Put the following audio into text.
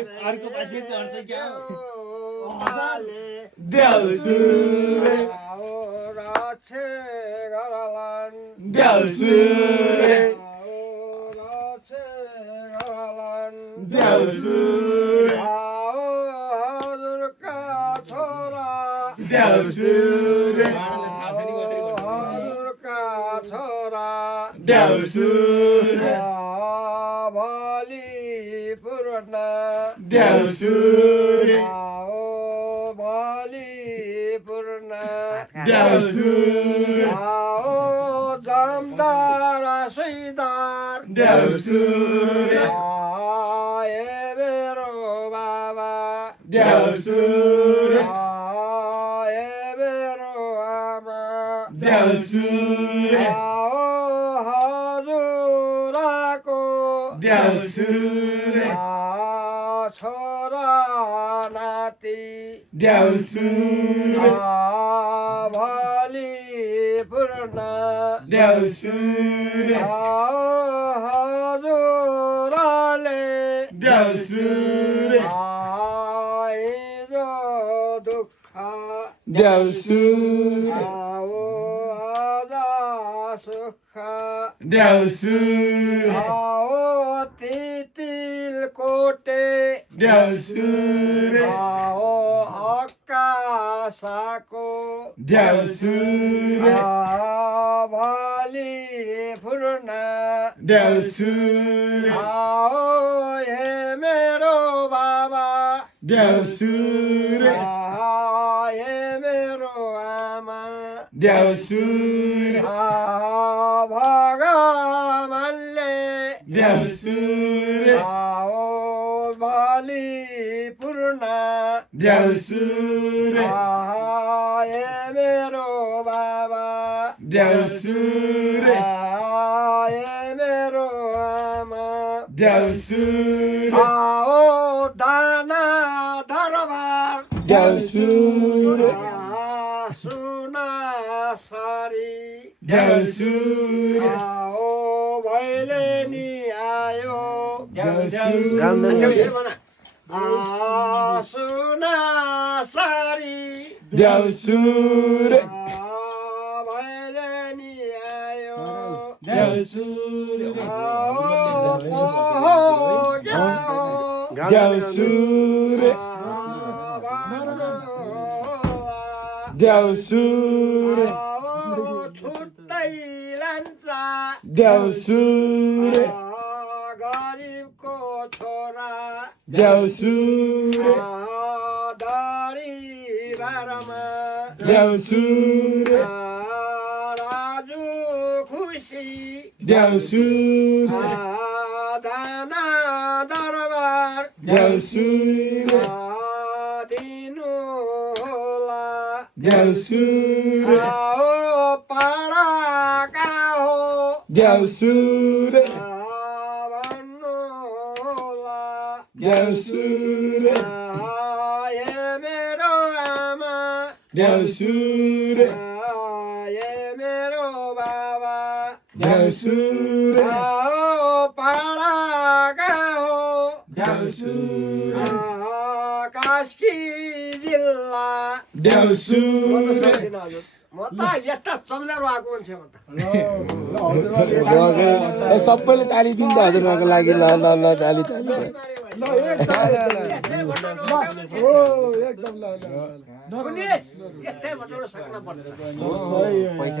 अर्को पछि चढ्छ क्या देउसुरे राछे गरलान देउसुरे राछे गरलान देउसुरे हजुरका छोरा देउसुरे हजुरका छोरा देउसुरे भोलि पूर्ण देउसुरे भोलि पूर्ण देउसुरे जमदार सुइदार देउसुरे मेरो बाबा देउसुरे मेरो आमा देउसुरे हजुरको देउसुरे छोरा नाति देउसुरे भोलि पूर्ण देउसुरे हजुरले देउसुरे हिजो दुःख देउसुरे आज सुख देउसुरे तितिल कोटे देउसुरे आकाशको देउसुरे भोलि पूर्ण देउसुरे हे मेरो बाबा देउसुरे हे मेरो आमा देउसुरे भगवानले देउसुरे भोलि पूर्ण देउसुरे हे मेरो बाबा देउसुरे हे मेरो आमा देउसुरे दाना दरबार देउसुरे सुना सारी देउसुरे भैलेनी आयो देउसुरे सुना सारी देउसुरे भैलेनी आयो देउसुरे देउसुरे देउसुरे देउसुरे छुट्टै लान्छ देउसुरे गरिबको छोरा देउसुरे दारी बारमा देउसुरे राजु खुसी देउसुरे दाना दरबार देउसुरे दिनु होला देउसुरे पाडाका हो देउसुरे भन्नु होला देउसुरे हे मेरो आमा देउसुरे हे मेरो बाबा देउसुरे पाडाका हो देउसुरे कास्की जिल्ला देउसुरे म त यता सम्झाएर आएको मान्छे म त सबैले ताली दिन्छ हजुरको लागि ल ल ल ताली ताली यस्तै भन्न सक्न पर्छ